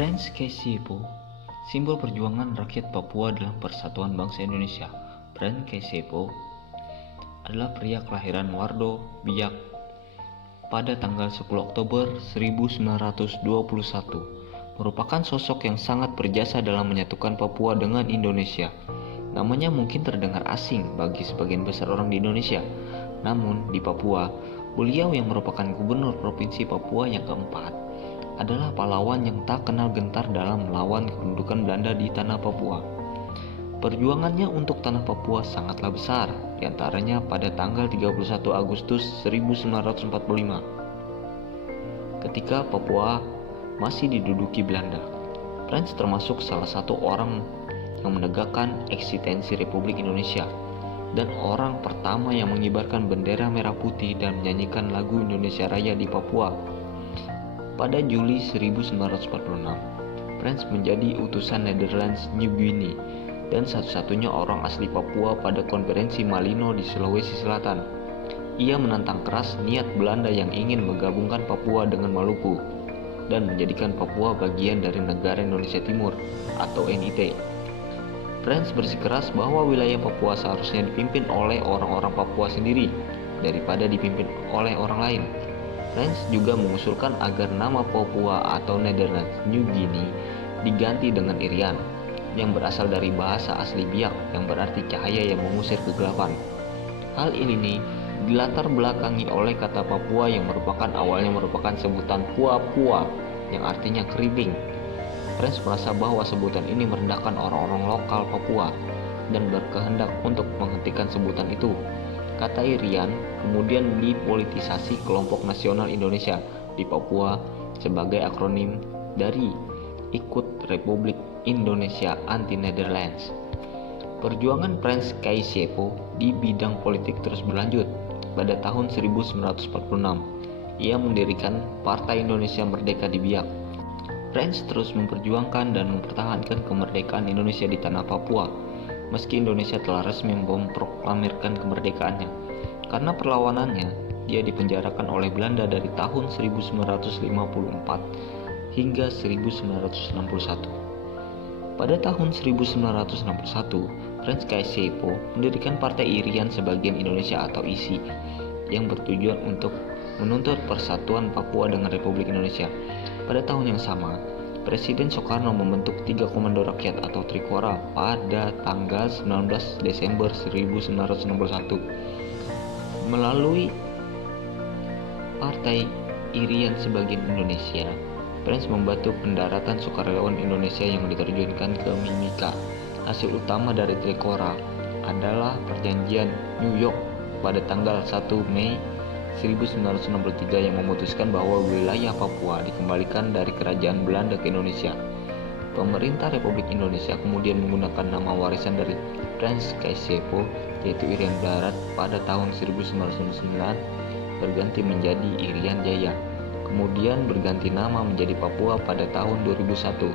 Prince Kaisiepo, simbol perjuangan rakyat Papua dalam Persatuan Bangsa Indonesia. Prince Kaisiepo adalah pria kelahiran Wardo, Biak pada tanggal 10 Oktober 1921. Merupakan sosok yang sangat berjasa dalam menyatukan Papua dengan Indonesia. Namanya mungkin terdengar asing bagi sebagian besar orang di Indonesia. Namun di Papua, beliau yang merupakan gubernur provinsi Papua yang keempat adalah pahlawan yang tak kenal gentar dalam melawan kedudukan Belanda di tanah Papua. Perjuangannya untuk tanah Papua sangatlah besar, diantaranya pada tanggal 31 Agustus 1945, ketika Papua masih diduduki Belanda. Prince termasuk salah satu orang yang menegakkan eksistensi Republik Indonesia dan orang pertama yang mengibarkan bendera merah putih dan menyanyikan lagu Indonesia Raya di Papua. Pada Juli 1946, Prince menjadi utusan Netherlands New Guinea dan satu-satunya orang asli Papua pada konferensi Malino di Sulawesi Selatan. Ia menantang keras niat Belanda yang ingin menggabungkan Papua dengan Maluku dan menjadikan Papua bagian dari negara Indonesia Timur atau NIT. Prince bersikeras bahwa wilayah Papua seharusnya dipimpin oleh orang-orang Papua sendiri daripada dipimpin oleh orang lain. Prince juga mengusulkan agar nama Papua atau Netherlands New Guinea diganti dengan Irian, yang berasal dari bahasa asli Biak yang berarti cahaya yang mengusir kegelapan. Hal ini dilatar belakangi oleh kata Papua yang awalnya merupakan sebutan Pua-Pua yang artinya keriting. Prince merasa bahwa sebutan ini merendahkan orang-orang lokal Papua dan berkehendak untuk menghentikan sebutan itu. Kata Irian kemudian dipolitisasi kelompok nasional Indonesia di Papua sebagai akronim dari Ikut Republik Indonesia Anti-Netherlands. Perjuangan Prince Kaisiepo di bidang politik terus berlanjut. Pada tahun 1946, ia mendirikan Partai Indonesia Merdeka di Biak. Prince terus memperjuangkan dan mempertahankan kemerdekaan Indonesia di tanah Papua, meski Indonesia telah resmi memproklamirkan kemerdekaannya. Karena perlawanannya, dia dipenjarakan oleh Belanda dari tahun 1954 hingga 1961. Pada tahun 1961, Prince Kaisiepo mendirikan Partai Irian Sebagian Indonesia atau ISI yang bertujuan untuk menuntut persatuan Papua dengan Republik Indonesia. Pada tahun yang sama, Presiden Soekarno membentuk 3 Komando Rakyat atau Trikora pada tanggal 19 Desember 1961. Melalui Partai Irian Sebagian Indonesia, Prince membantu pendaratan sukarelawan Indonesia yang diterjunkan ke Mimika. Hasil utama dari Trikora adalah Perjanjian New York pada tanggal 1 Mei 1963 yang memutuskan bahwa wilayah Papua dikembalikan dari kerajaan Belanda ke Indonesia. Pemerintah Republik Indonesia kemudian menggunakan nama warisan dari Prince Kaisiepo, yaitu Irian Barat, pada tahun 1999 berganti menjadi Irian Jaya, kemudian berganti nama menjadi Papua pada tahun 2001.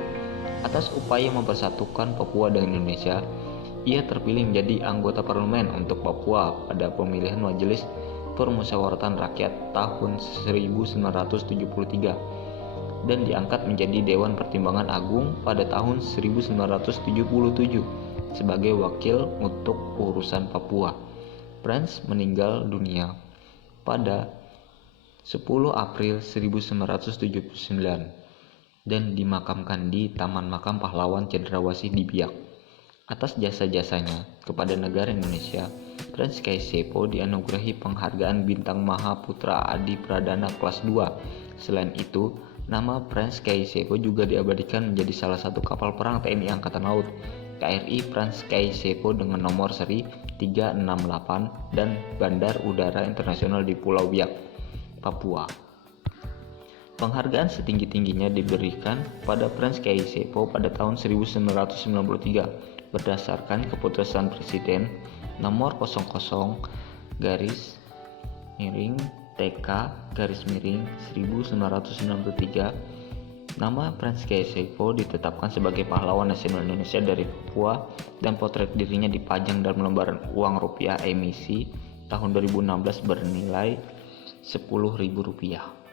Atas upaya mempersatukan Papua dengan Indonesia, ia terpilih menjadi anggota parlemen untuk Papua pada pemilihan Majelis Permusyawaratan Rakyat tahun 1973 dan diangkat menjadi Dewan Pertimbangan Agung pada tahun 1977 sebagai wakil untuk urusan Papua. Prince meninggal dunia pada 10 April 1979 dan dimakamkan di Taman Makam Pahlawan Cendrawasih di Biak. Atas jasa-jasanya kepada negara Indonesia, Prince Kaisiepo dianugerahi penghargaan Bintang Mahaputra Adi Pradana kelas 2. Selain itu, nama Prince Kaisiepo juga diabadikan menjadi salah satu kapal perang TNI Angkatan Laut, KRI Prince Kaisiepo dengan nomor seri 368 dan Bandar Udara Internasional di Pulau Biak, Papua. Penghargaan setinggi-tingginya diberikan pada Prince Kaisiepo pada tahun 1993 berdasarkan keputusan Presiden nomor 00-TK-1993. Nama Prince Kaisiepo ditetapkan sebagai pahlawan nasional Indonesia dari Papua dan potret dirinya dipajang dalam lembaran uang rupiah emisi tahun 2016 bernilai Rp10.000.